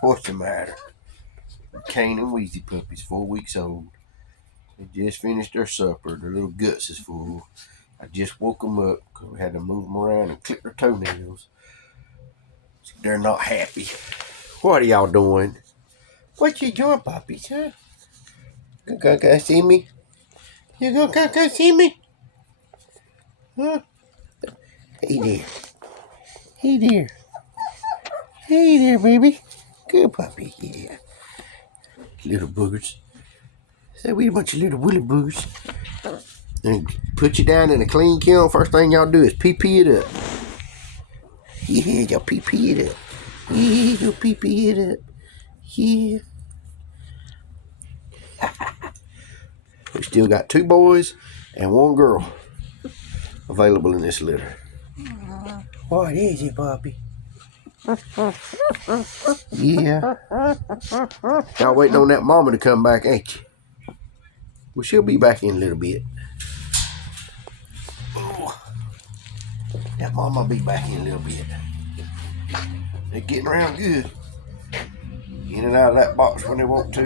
What's the matter? Kane and Wheezey puppies, 4 weeks old. They just finished their supper. Their little guts is full. I just woke them up because we had to move them around and clip their toenails. So they're not happy. What are y'all doing? What you doing, puppies, huh? You gonna come see me? You gonna come see me? Huh? Hey there. Hey there. Hey there, baby. Good puppy, yeah. Little boogers. Say we a bunch of little woolly boogers. And put you down in a clean kiln. First thing y'all do is pee it up. Yeah, y'all pee it up. Yeah, y'all pee it up. Yeah. We still got 2 boys and 1 girl available in this litter. What is it, puppy? Yeah. Y'all waiting on that mama to come back, ain't you? Well, she'll be back in a little bit. Oh, that mama will be back in a little bit. They're getting around good. In and out of that box when they want to.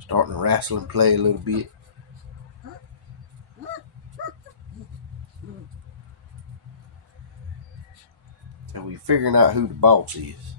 Starting to wrestle and play a little bit. And we're figuring out who the boss is.